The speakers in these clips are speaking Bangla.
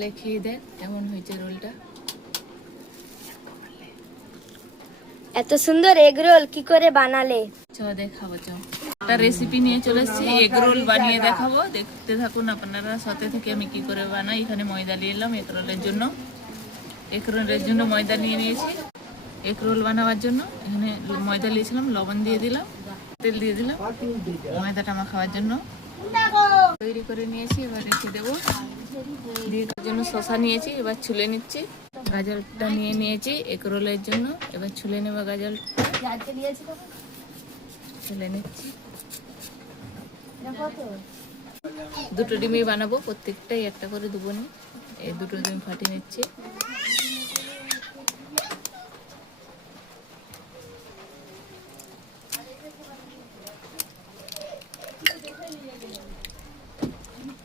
তাহলে খেয়ে দেখ কেমন হয়েছে রোলটা। এত সুন্দর এগ রোল কি করে বানালে? চ দেখাবো, চ একটা রেসিপি নিয়ে চলে এসেছি, এগ রোল বানিয়ে দেখাবো, দেখতে থাকুন আপনারা সাথে থেকে আমি কি করে বানাই। এখানে ময়দা নিয়ে এলাম এগ রোলের জন্য। এগ রোলের জন্য ময়দা নিয়ে নিয়েছি। এগ রোল বানাবার জন্য এখানে ময়দা নিয়েছিলাম, লবণ দিয়ে দিলাম, তেল দিয়ে দিলাম ময়দাটা মাখাবার জন্য। তৈরি করে নিয়েছি, এবার রেখে দেবো। দিয়ে জন্য শসা নিয়েছি, এবার ছুলে নিচ্ছি। গাজরটা নিয়ে নিয়েছি এগ রোলের জন্য, এবার ছুলে নেবো গাজর, ছুলে নিচ্ছি। দুটো ডিমই বানাবো, প্রত্যেকটাই একটা করে দেবো নি। এই দুটো ডিম ফাটিয়ে নিচ্ছি।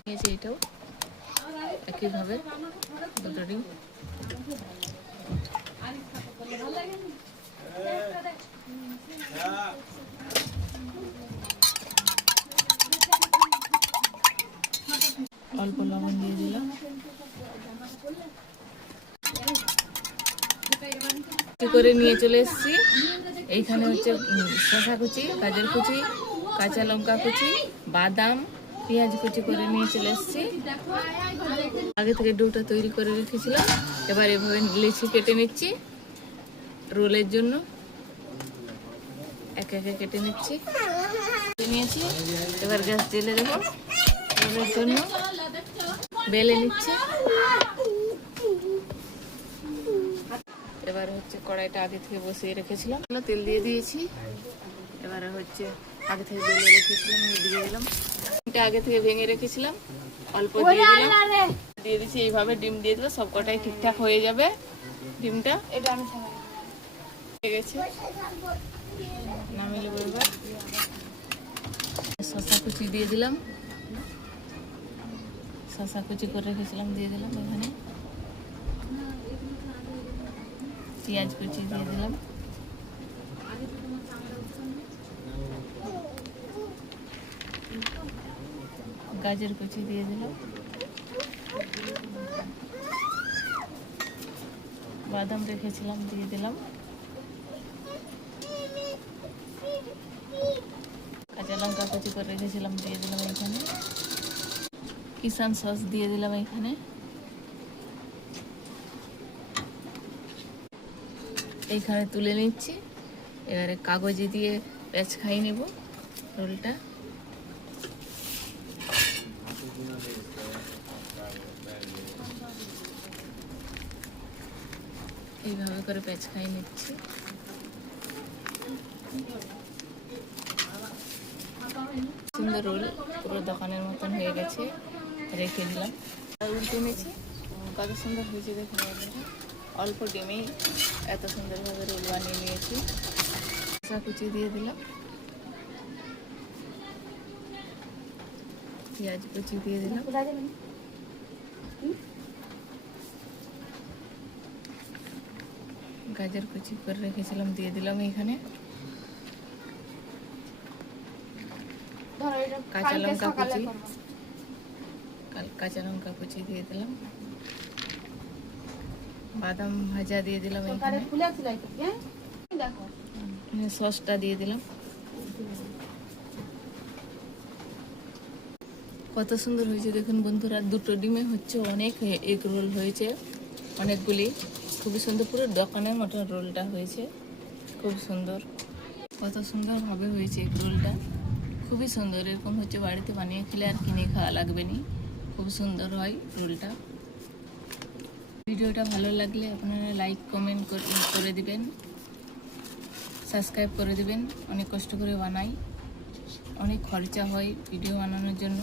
নিয়েছি এটাও একইভাবে দুটো ডিম। অল্প লবণ দিয়ে দিলাম। করে নিয়ে চলে এসেছি। এইখানে হচ্ছে শসা কুচি, গাজর কুচি, কাঁচা লঙ্কা কুচি, বাদাম, পেঁয়াজ কুচি করে নিয়ে চলে এসেছি। আগে থেকে ডোটা তৈরি করে রেখেছিলাম। এবার এভাবে লেচি কেটে নিচ্ছি রোলের জন্য, একে একে কেটে নিচ্ছি। নিয়েছি, এবার গ্যাস জ্বেলে দেবো রোলের জন্য। বেলে নিচ্ছি। এবার হচ্ছে কড়াইটা আগে থেকে বসিয়ে রেখেছিলাম, তেল দিয়ে দিয়েছি। এবারে হচ্ছে আগে থেকে বেলে রেখেছিলাম, দিয়ে দিলাম। এটা আগে থেকে ভেঙে রেখেছিলাম, অল্প দিয়ে দিলাম, দিয়ে দিচ্ছি। এইভাবে ডিম দিয়ে দিলে সব কটাই ঠিকঠাক হয়ে যাবে। ডিমটা এটা আমি হয়ে গেছে, নামিয়ে নেবো। এবার শসা কুচি দিয়ে দিলাম, শসা কুচি করে রেখেছিলাম দিয়ে দিলাম। এখানে পেঁয়াজ কুচি দিয়ে দিলাম, গাজর কুচি দিয়ে দিলাম, বাদাম রেখেছিলাম দিয়ে দিলাম, কাঁচা লঙ্কা কুচি করে রেখেছিলাম দিয়ে দিলাম। এখানে কিষান সস দিয়ে দিলাম। এখানে এইখানে তুলে নিচ্ছি। এবারে কাগজে দিয়ে প্যাঁচ খাইয়ে নেব রোলটা। এইভাবে করে প্যাঁচ খাইয়ে নিচ্ছি। সুন্দর রোল পুরো দোকানের মতন হয়ে গেছে, রেখে দিলাম। উল্টে নিয়েছি, কত সুন্দর হয়েছে দেখুন। অল্প ডিমেই এত সুন্দরভাবে রোল বানিয়ে নিয়েছি। শসা কুচি দিয়ে দিলাম, পেঁয়াজ কুচি দিয়ে দিলাম, গাজর কুচি করে রেখেছিলাম দিয়ে দিলাম। এখানে কাঁচা লঙ্কা কুচি, কাঁচা লঙ্কা কুচি দিয়ে দিলাম, বাদাম ভাজা দিয়ে দিলাম। এখানে সসটা দিয়ে দিলাম। কত সুন্দর হয়েছে দেখুন বন্ধুরা। দুটো ডিমে হচ্ছে অনেক এগ রোল হয়েছে, অনেকগুলি। খুবই সুন্দর, পুরো দোকানের মতো রোলটা হয়েছে, খুব সুন্দর। কত সুন্দরভাবে হয়েছে এগ রোলটা, খুবই সুন্দর। এরকম হচ্ছে বাড়িতে বানিয়ে খেলে আর কিনে খাওয়া লাগবে না, খুব সুন্দর হয় রোলটা। ভিডিওটা ভালো লাগলে আপনারা লাইক কমেন্ট করে দিবেন, সাবস্ক্রাইব করে দিবেন। অনেক কষ্ট করে বানাই, অনেক খরচা হয় ভিডিও বানানোর জন্য।